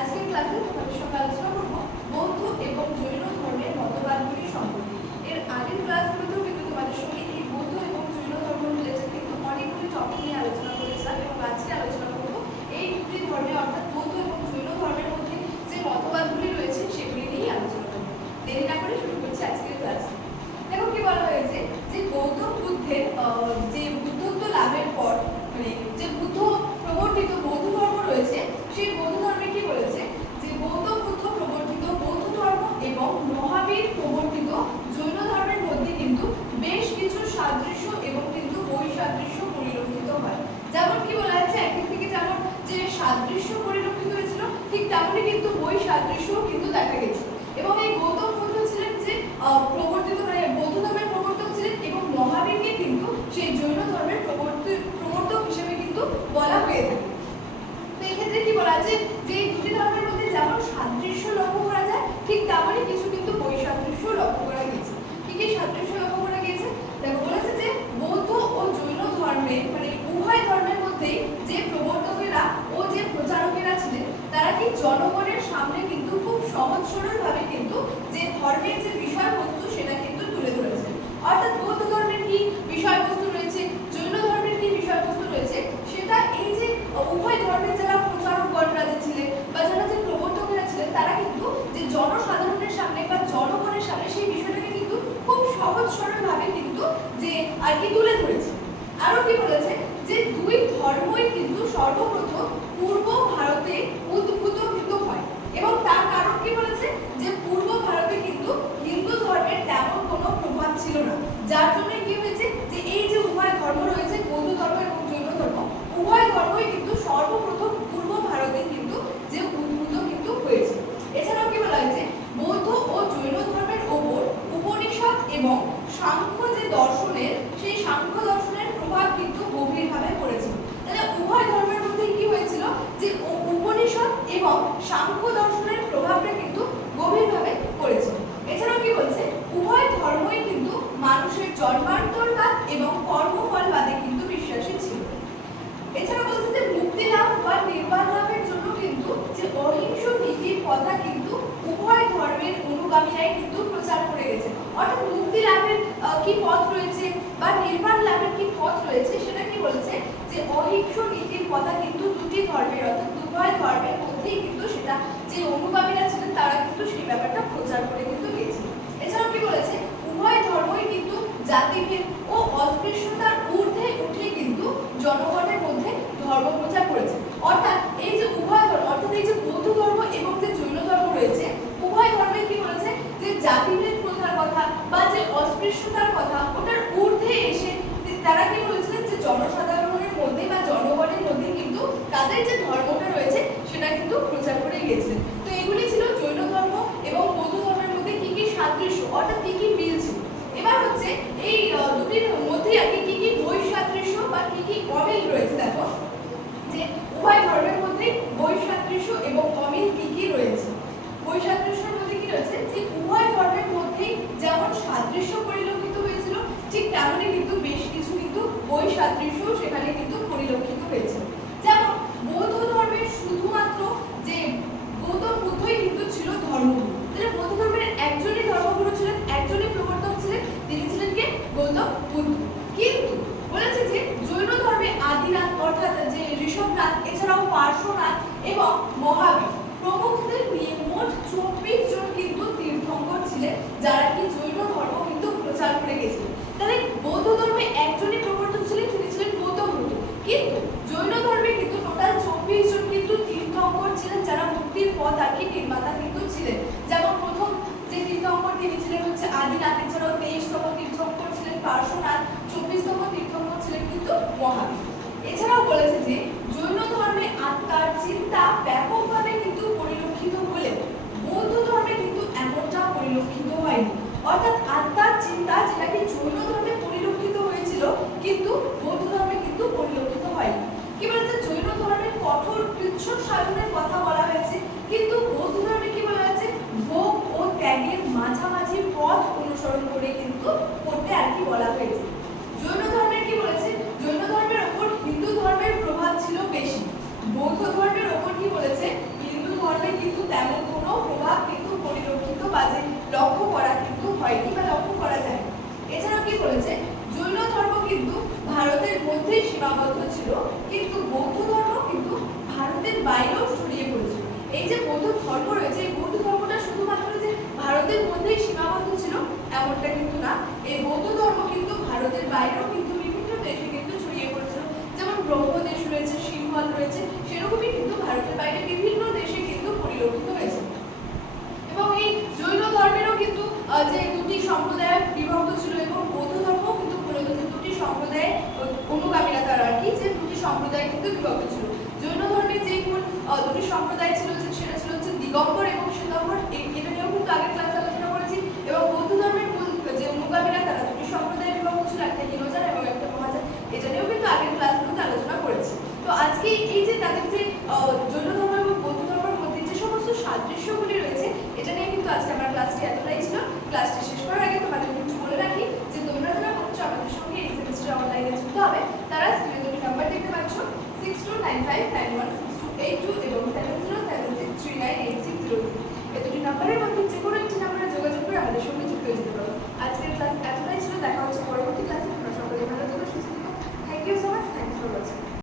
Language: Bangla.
আজকের ক্লাসে তোমাদের সঙ্গে আলোচনা করব বৌদ্ধ এবং জৈন ধর্মের মতবাদগুলি সম্পর্কে। এর আগের ক্লাসগুলোতেও কিন্তু তোমাদের সঙ্গে এই বৌদ্ধ এবং জৈন ধর্ম রিলেটেড কিন্তু অনেকগুলি টপিক নিয়ে আলোচনা করেছিলাম এবং আজকে আলোচনা করব এই দুটি ধর্মে অর্থাৎ বৌদ্ধ এবং জৈন ধর্মের মধ্যে যে মতবাদগুলি রয়েছে সেগুলি নিয়ে আলোচনা করব। দেরি না করে শুরু করছি আজকের ক্লাস। দেখো কি বলা হয়েছে যে গৌতম বুদ্ধের যে বুদ্ধত্ব লাভের পর মানে যে বুদ্ধ প্রবর্তিত বৌদ্ধ ধর্ম রয়েছে সেই বৌদ্ধ ধর্মে কি বলেছে যে গৌতম বুদ্ধ প্রবর্তিত বৌদ্ধ ধর্ম এবং মহাবীর প্রবর্তিত জৈন ধর্মের মধ্যে কিন্তু বেশ কিছু সাদৃশ্য এবং কিন্তু বৈসাদৃশ্য পরিলক্ষিত হয়। যেমন কি বলা হয়েছে একদিক থেকে যেমন যে সাদৃশ্য পরিলক্ষিত হয়েছিল ঠিক তেমনই কিন্তু বৈসাদৃশ্যও কিন্তু দেখা গেছে। এবং এই গৌতম বুদ্ধ ছিলেন যে প্রবর্তিত বৌদ্ধ ধর্মের প্রবর্তক ছিলেন এবং মহাবীরকে কিন্তু সেই জৈন ধর্মের প্রবর্তক হিসেবে কিন্তু বলা হয়ে থাকে। তো এক্ষেত্রে কি বলা আছে যে এই দুটি ধর্মের মধ্যে যেমন সাদৃশ্য লক্ষ্য করা যায় ঠিক তেমনই কিছু কিন্তু বৈসাদৃশ্য লক্ষ্য করা গেছে। কি কি সাদৃশ্য লক্ষ্য করা গিয়েছে? দেখো বলেছে যে বৌদ্ধ ও জৈন ধর্মে মানে উভয় ধর্মের মধ্যেই যে প্রবর্তকেরা ও যে প্রচারকেরা ছিলেন তারা কি জনগণের সামনে কিন্তু খুব সহজ সরল ভাবে কিন্তু যে ধর্মের যে বিষয়বস্তু সেটা কিন্তু তুলে ধরেছেন। অর্থাৎ বৌদ্ধ ধর্মের কি বিষয়বস্তু রয়েছে, জৈন ধর্মের কি বিষয়বস্তু রয়েছে সেটা এই যে উভয় ধর্মের যারা প্রচারকগণরা ছিলেন বা যারা যে প্রবর্তকেরা ছিলেন তারা কিন্তু যে জনসাধারণের সামনে বা জনগণের সামনে সেই বিষয়টাকে কিন্তু খুব সহজ সরল ভাবে কিন্তু যে আর কি তুলে ধরেছে। আরো কি বলেছে যে দুই ধর্মই কিন্তু সর্বপ্রথম পূর্ব ভারতে উদ্ভূত কিন্তু হয় এবং তার কারণ কি বলেছে যে পূর্ব ভারতে কিন্তু হিন্দু ধর্মের তেমন কোনো প্রভাব ছিল না, যার জন্য কি হয়েছে যে এই যে উভয় ধর্ম রয়েছে বৌদ্ধ ধর্ম এবং জৈন ধর্ম উভয় ধর্মই কিন্তু সর্বপ্রথম পূর্ব ভারতে কিন্তু যে উদ্ভূত কিন্তু হয়েছে। এছাড়াও কি বলা হয়েছে বৌদ্ধ ও জৈন ধর্মের ওপর উপনিষদ এবং সাংখ্য যে দর্শনের সেই সাংখ্য দর্শনের প্রভাব কিন্তু গভীরভাবে পড়েছিল। তাহলে উভয় ধর্মের মধ্যে কি হয়েছিল যে উপনিষদ এবং সাংখ্য দর্শনের প্রভাবটা কিন্তু গভীরভাবে পড়েছিল। এছাড়াও কি বলছে উভয় ধর্মই কিন্তু মানুষের জন্মান্তরবাদ এবং কর্মফলবাদে কিন্তু বিশ্বাসী ছিল। এছাড়া বলছে যে মুক্তি লাভ বা নির্বাণ লাভের জন্য কিন্তু যে অহিংস নীতির কথা কিন্তু উভয় ধর্মের অনুগামীরাই কিন্তু প্রচার করে গেছে। অর্থাৎ মুক্তি লাভের কি পথ রয়েছে বা নির্বাণ লাভের কি পথ রয়েছে সেটা কি বলেছে যে অহিংস নীতির কথা কিন্তু দুটি ধর্মের অর্থাৎ উভয় ধর্মের মধ্যেই কিন্তু সেটা যে অনুগামীরা ছিলেন তারা কিন্তু সেই ব্যাপারটা প্রচার করে কিন্তু গেছে। এছাড়াও কি বলেছে উভয় ধর্মই কিন্তু জাতিভেদ ও অস্পৃশ্যতার ঊর্ধ্বে উঠে কিন্তু জনগণের মধ্যে ধর্ম প্রচার করেছে। অর্থাৎ এই যে উভয় ধর্ম অর্থাৎ এই যে বৌদ্ধ ধর্ম এবং যে জৈন ধর্ম রয়েছে উভয় ধর্মে কি বলেছে যে জাতিভেদ প্রথার কথা বা যে অস্পৃশ্যতার কথা ওটার ঊর্ধ্বে এসে তারা কি বলেছিলেন যে জনসাধারণের মধ্যে বা জনগণের মধ্যে কিন্তু তাদের যে ধর্মটা রয়েছে সেটা কিন্তু প্রচার করে গিয়েছিলেন। তো এগুলি ছিল জৈন ধর্ম এবং বৌদ্ধ ধর্মের মধ্যে কি কি সাদৃশ্য অর্থাৎ কি কি মিল ছিল। এবার হচ্ছে এই দুটির মধ্যে আর কি কি বৈসাদৃশ্য বা কি কি অমিল রয়েছে। দেখো যে উভয় ধর্মের মধ্যে বৈসাদৃশ্য এবং অমিল কি কি রয়েছে। বৈসাদৃশ্যের মধ্যে কি রয়েছে যে উভয় ধর্মের মধ্যেই যেমন সাদৃশ্য পরিলক্ষিত হয়েছিল ঠিক তেমনই কিন্তু বেশ কিছু কিন্তু বৈসাদৃশ্য সেখানে কিন্তু পরিলক্ষিত হয়েছিল। যেমন বৌদ্ধ ধর্মের শুধুমাত্র যে গৌতম বুদ্ধই কিন্তু ছিল ধর্মগুরু। তাহলে বৌদ্ধ ধর্মের একজনই ধর্মগুরু ছিলেন, একজনই প্রবর্তক ছিলেন, তিনি ছিলেন কে গৌতম বুদ্ধ। কিন্তু বলেছে যে জৈন ধর্মে আদিনাথ অর্থাৎ যে ঋষভনাথ এছাড়াও পার্শ্বনাথ এবং মহাবীর প্রমুখদের নিয়ে মোট 24 জন কিন্তু তীর্থঙ্কর ছিলেন যারা কি জৈন ধর্ম কিন্তু প্রচার করে গেছিলেন। তাহলে বৌদ্ধ ধর্মে একজনই প্রবর্তক ছিলেন, তিনি ছিলেন গৌতম বুদ্ধ। কিন্তু জৈন ধর্মে কিন্তু টোটাল 24 জন কিন্তু তীর্থঙ্কর ছিলেন যারা মুক্তির পথ আর কি নির্মাতা কিন্তু ছিলেন। যেমন প্রথম যে তীর্থঙ্কর তিনি ছিলেন হচ্ছে আদিনাথ, এছাড়াও 23তম তীর্থঙ্কর ছিলেন পার্শ্বনাথ, 24তম তীর্থঙ্কর ছিলেন কিন্তু মহাবীর। এছাড়াও বলেছে যে জৈন ধর্মে আত্মার চিন্তা ব্যাপকভাবে কিন্তু পরিলক্ষিত হলে বৌদ্ধ ধর্মে কিন্তু এমনটা পরিলক্ষিত হয়নি। অর্থাৎ আত্মার চিন্তা যেটাকে জৈন ধর্মে পরিলক্ষিত হয়েছিল কিন্তু বৌদ্ধ ধর্মে কিন্তু পরিলক্ষিত হয়নি। কি বলেছে জৈন ধর্মের কঠোর কৃচ্ছ সাধনের কথা বলা হয়েছে কিন্তু বৌদ্ধ ধর্মে কি বলা হয়েছে ভোগ ও ত্যাগের মাঝামাঝি পথ অনুসরণ করে কিন্তু করতে আর কি বলা হয়েছে। জৈন ধর্মের কি বলেছে জৈন ধর্মের ওপর হিন্দু ধর্মের প্রভাব ছিল বেশি, বৌদ্ধ ধর্মের ওপর কি বলেছে হিন্দু ধর্মের জৈন ধর্ম এবং বৌদ্ধ ধর্মের মধ্যে যে সমস্ত সাদৃশ্যগুলি রয়েছে, এটা নিয়ে কিন্তু আজকে আমার ক্লাসটি এতটাই ছিল। ক্লাসটি শেষ করার আগে তোমাদের একটু বলে রাখি যে তোমরা যারা ভাবছো আমাদের সঙ্গে এই সেমিস্টার অনলাইনে যুক্ত হবে, তারা স্ক্রিনে দুটি নাম্বার দেখতে পাচ্ছ, 6295916282 এবং 7076398606। এই দুটি নাম্বারের মধ্যে